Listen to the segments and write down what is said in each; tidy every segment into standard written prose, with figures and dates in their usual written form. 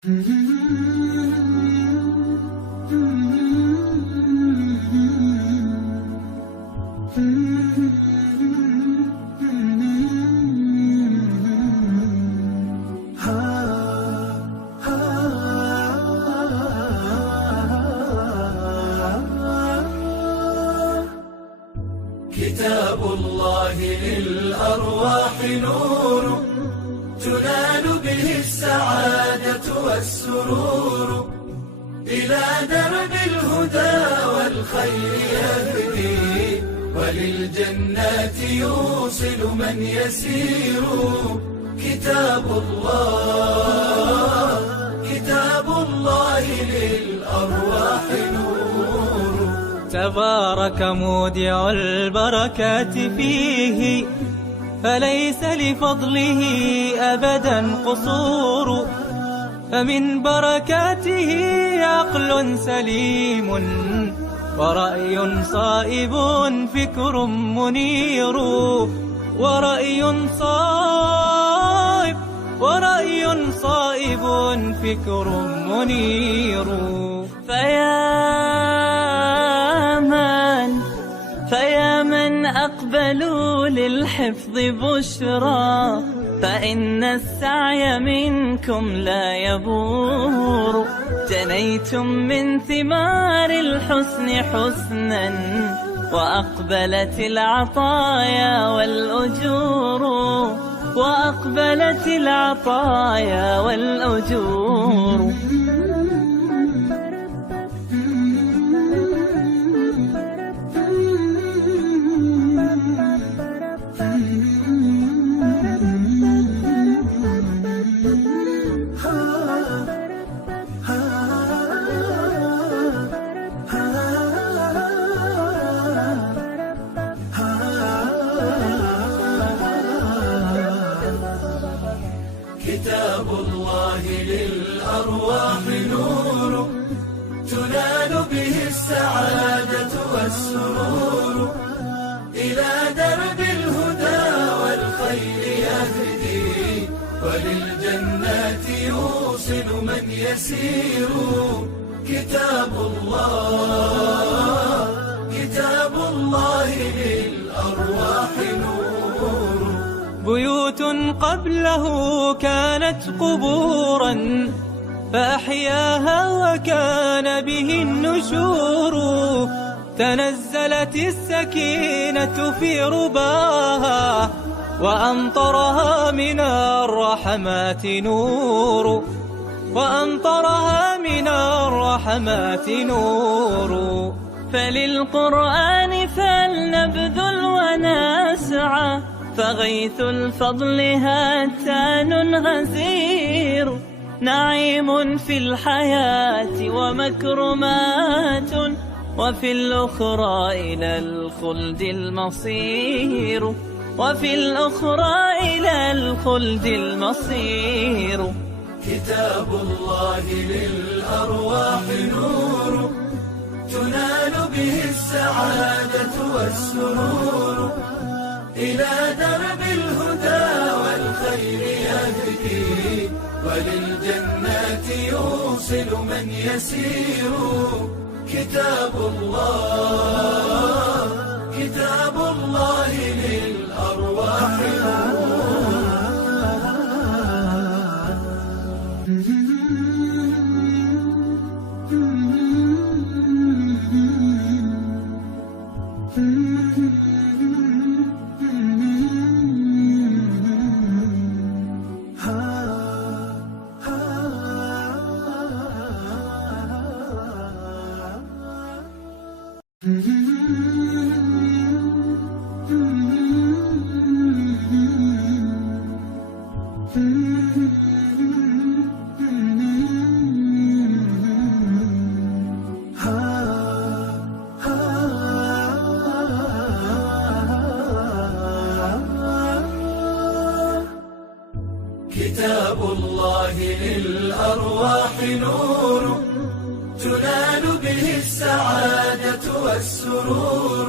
كتاب الله للأرواح نور تنال به السعادة والسرور، إلى درب الهدى والخير يهدي، وللجنات يوصل من يسير. كتاب الله للأرواح نور. تبارك مودع البركات فيه، فليس لفضله أبدا قصور. فمن بركاته عقل سليم، ورأي صائب فكر منير. ورأي صائب فكر منير. فيا من أقبلوا للحفظ بشرى، فإن السعي منكم لا يبور. جنيتم من ثمار الحسن حسنا، وأقبلت العطايا والأجور. كتاب الله للأرواح نور تنال به السعادة والسرور، إلى درب الهدى والخير يهدي، وللجنات يوصل من يسير. كتاب الله للأرواح نور. بيوت قبله كانت قبورا، فأحياها وكان به النشور. تنزلت السكينة في رباها، وأمطرها من الرحمات نور. فللقرآن فلنبذل ونسعى، فغيث الفضل هاتان غزير. نعيم في الحياة ومكرمات، وفي الأخرى إلى الخلد المصير. كتاب الله للأرواح نور تنال به السعادة والسرور، إلى درب الهدى والخير يهدي، وللجنات يوصل من يسير. كتاب الله للأرواح نور. كتاب الله للأرواح نور تنال به السعادة والسرور،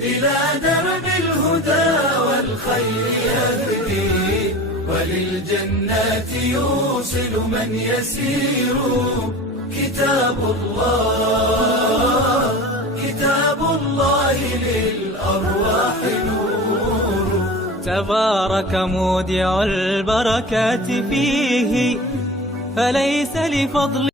إلى درب الهدى والخير يهدي، وللجنات يوصل من يسير. كتاب الله، كتاب الله للأرواح نور. تبارك مودع البركات فيه، فليس لفضل